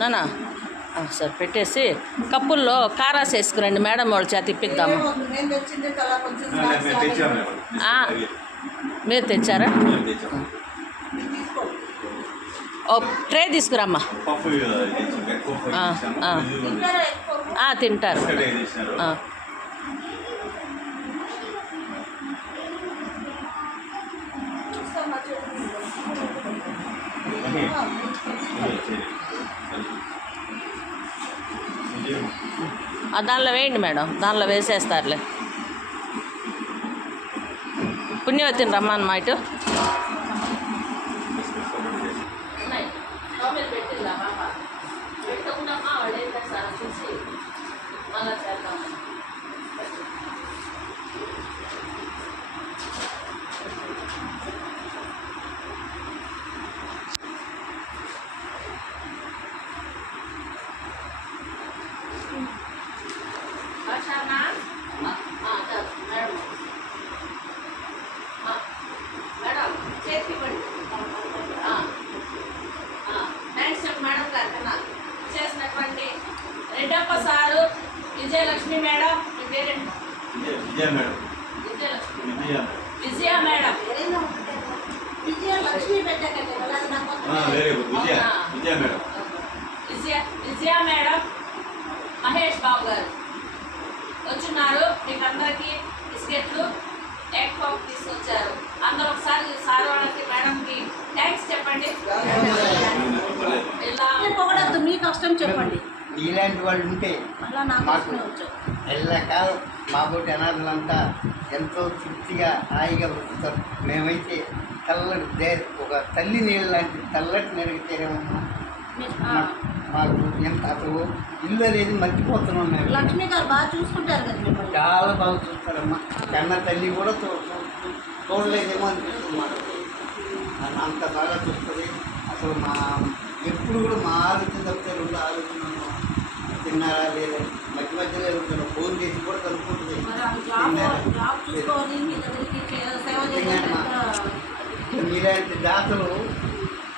నానా సార్ పెట్టేసి కప్పుల్లో కారాస్ వేసుకురండి మేడం వాళ్ళ చేత ఇప్పిద్దాము. మీరు తెచ్చారా? ఓ ట్రే తీసుకురమ్మా. తింటారు. దానిలో వేయండి మేడం, దానిలో వేసేస్తారులే. పుణ్యవతిని రమ్మన్నమా ఇటు. రెడ్డప్ప సారు, విజయలక్ష్మి మేడం, మీ పేరెంట్? విజయ మేడం. విజయ మేడం. విజయలక్ష్మి విజయ మేడం, మహేష్ బాబు గారు వచ్చున్నారు. మీకు అందరికీ బిస్కెట్లు టేక్ హోమ్ తీసుకొచ్చారు. అందరూ ఒకసారి సార్ వాళ్ళకి మేడంకి థ్యాంక్స్ చెప్పండి. ఇలా పొగడద్దు, మీ కష్టం చెప్పండి. ఇలాంటి వాళ్ళు ఉంటే మాకు ఎల్లకాలం మాబోటి అనాథలంతా ఎంతో తృప్తిగా హాయిగా బతుకుతారు. మేమైతే చల్లటి ఒక తల్లి నీళ్ళు లాంటి చల్లటి నెరగితేనేమమ్మా. మాకు ఎంత అసలు ఇల్లు అనేది మర్చిపోతున్నాం మేము. లక్ష్మి గారు బాగా చూసుకుంటారు కదా, చాలా బాగా చూస్తారమ్మా. కన్న తల్లి కూడా చూడలేదేమో అనిపిస్తుంది మాకు. అంత బాగా చూస్తుంది. అసలు ఎప్పుడు కూడా మా ఆలోచన తప్పితే రెండు ఆలోచన తిన్నారా లేదా మధ్య మధ్యలో ఉంటారు. ఫోన్ చేసి కూడా కనుక్కుంటుంది. మీలాంటి దాతలు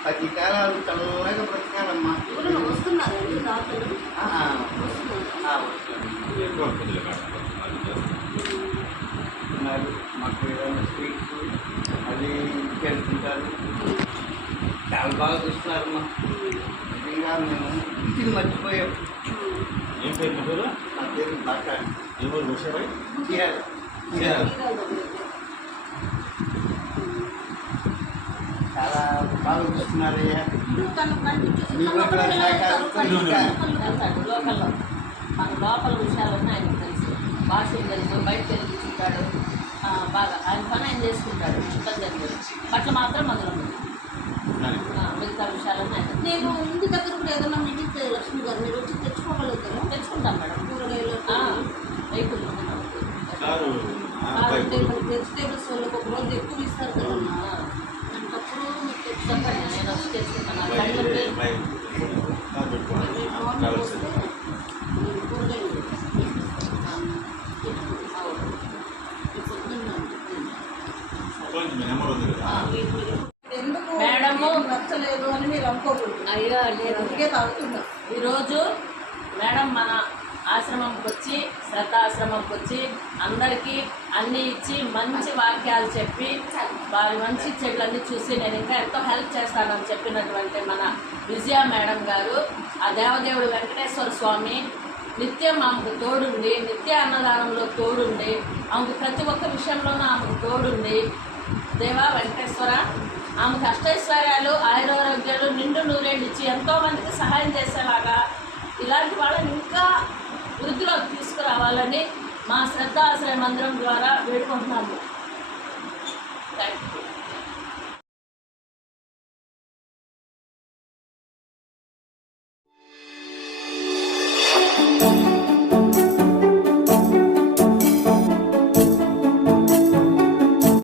10 కాలాలు చల్లగా బ్రతకాలమ్మా. మాకు ఏదైనా స్వీట్స్ అది వెళ్తుంటారు. చాలా బాగా చూస్తున్నారమ్మా. నిజంగా మేము ఇంటిని మర్చిపోయాం. ఏం పేరు పేరు? నా పేరు బాగా ఎవరు వచ్చారా? చాలా బాగా చూస్తున్నారయ్యా. లోకల్లో మన లోపల విషయాలన్నీ ఆయనకు తెలుసు. భాష తెలుసు, బయట తెలుసుకుంటాడు బాగా. ఆయన పని ఆయన చేసుకుంటాడు. ఇబ్బంది బట్టలు మాత్రం మొదలు మిగతా విషయాలన్నీ ఆయన. నేను ఇంటి దగ్గర కూడా ఏదైనా మిగిలితే లక్ష్మి గారు మీరు వచ్చి తెచ్చుకోగలుగుతారు. తెచ్చుకుంటాం మేడం. కూరగాయలు వెహికల్ వెజిటేబుల్స్ వాళ్ళకి ఒక రోజు ఎక్కువ ఇస్తారు కదమ్మా. అంటప్పుడు మీరు చెప్పండి, నేను వచ్చి తెచ్చుకుంటాను. మేడము నచ్చలేదు అని మీరు అనుకోకూడదు. అయ్యో నేను అందుకే తాగుతున్నా. ఈరోజు మేడం మన ఆశ్రమంకి వచ్చి, శ్రద్ధాశ్రమంకి వచ్చి అందరికీ అన్నీ ఇచ్చి మంచి వాక్యాలు చెప్పి వారి మంచి చెట్లన్నీ చూసి నేను ఇంకా ఎంతో హెల్ప్ చేస్తానని చెప్పినటువంటి మన విజయ మేడం గారు, ఆ దేవదేవుడు వెంకటేశ్వర స్వామి నిత్యం ఆమెకు తోడుండి, నిత్య అన్నదానంలో తోడుండి, ఆమెకు ప్రతి ఒక్క విషయంలోనూ ఆమెకు తోడుండి, దేవా వెంకటేశ్వర ఆమెకు అష్టైశ్వర్యాలు, ఆయురారోగ్యాలు, నిండు నూరేళ్ళు ఇచ్చి ఎంతోమందికి సహాయం చేసేలాగా ఇలాంటి వాళ్ళని ఇంకా వృద్ధిలోకి తీసుకురావాలని మా శ్రద్ధ ఆశ్రయ మందిరం ద్వారా వేడుకుంటున్నాము. Thank you.